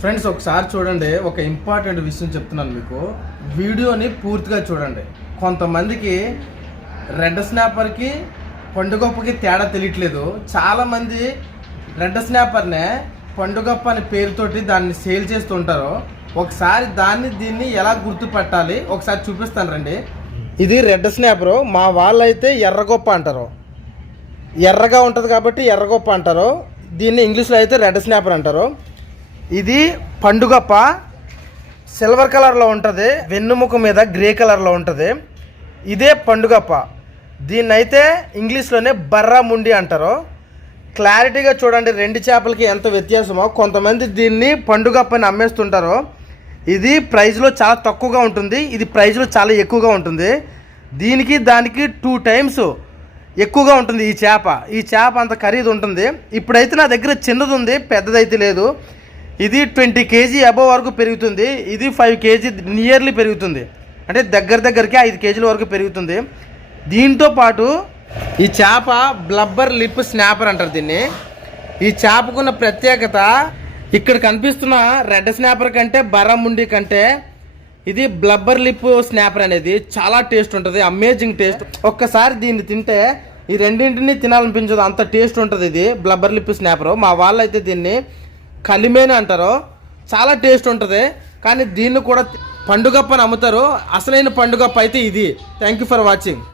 Friends ఒకసారి చూడండి, ఒక ఇంపార్టెంట్ విషయం చెప్తున్నాను మీకు. వీడియోని పూర్తిగా చూడండి. కొంతమందికి రెడ్ స్నాపర్కి పండుగప్పకి తేడా తెలియట్లేదు. చాలామంది రెడ్ స్నాపర్నే పండుగప్ప అనే పేరుతోటి దాన్ని సేల్ చేస్తుంటారు. ఒకసారి దీన్ని ఎలా గుర్తుపట్టాలి ఒకసారి చూపిస్తాను రండి. ఇది రెడ్ స్నాపరు. మా వాళ్ళైతే ఎర్రగొప్ప అంటారు. ఎర్రగా ఉంటుంది కాబట్టి ఎర్రగొప్ప అంటారు. దీన్ని ఇంగ్లీష్లో అయితే రెడ్ స్నాపర్ అంటారు. ఇది పండుగప్ప సిల్వర్ కలర్లో ఉంటుంది, వెన్నుముక మీద గ్రే కలర్లో ఉంటుంది. ఇదే పండుగప్ప. దీన్ని అయితే ఇంగ్లీష్లోనే బర్రాముండి అంటారు. క్లారిటీగా చూడండి రెండు చేపలకి ఎంత వ్యత్యాసమో. కొంతమంది దీన్ని పండుగప్పని అమ్మేస్తుంటారు. ఇది ప్రైస్లో చాలా తక్కువగా ఉంటుంది, ఇది ప్రైస్లో చాలా ఎక్కువగా ఉంటుంది. దీనికి దానికి 2 times ఎక్కువగా ఉంటుంది ఈ చేప అంత ఖరీదు ఉంటుంది. ఇప్పుడైతే నా దగ్గర చిన్నది ఉంది, పెద్దదైతే లేదు. ఇది 20 kg అబవ్ వరకు పెరుగుతుంది. ఇది 5 kg నియర్లీ పెరుగుతుంది. అంటే దగ్గరికి 5 kg వరకు పెరుగుతుంది. దీంతో పాటు ఈ చేప బ్లబ్బర్ లిప్ స్నాపర్ అంటారు దీన్ని. ఈ చేపకున్న ప్రత్యేకత, ఇక్కడ కనిపిస్తున్న రెడ్ స్నాపర్ కంటే బర్రాముండి కంటే ఇది బ్లబ్బర్ లిప్ స్నాపర్ అనేది చాలా టేస్ట్ ఉంటుంది. Amazing taste. ఒక్కసారి దీన్ని తింటే ఈ రెండింటిని తినాలనిపించదు, అంత టేస్ట్ ఉంటుంది ఇది బ్లబ్బర్ లిప్ స్నాపర్. మా వాళ్ళు అయితే దీన్ని కలిమేని అంటారు. చాలా టేస్ట్ ఉంటుంది. కానీ దీన్ని కూడా పండుగప్పని అమ్ముతారు. అసలైన పండుగప్ప అయితే ఇది. Thank you for watching.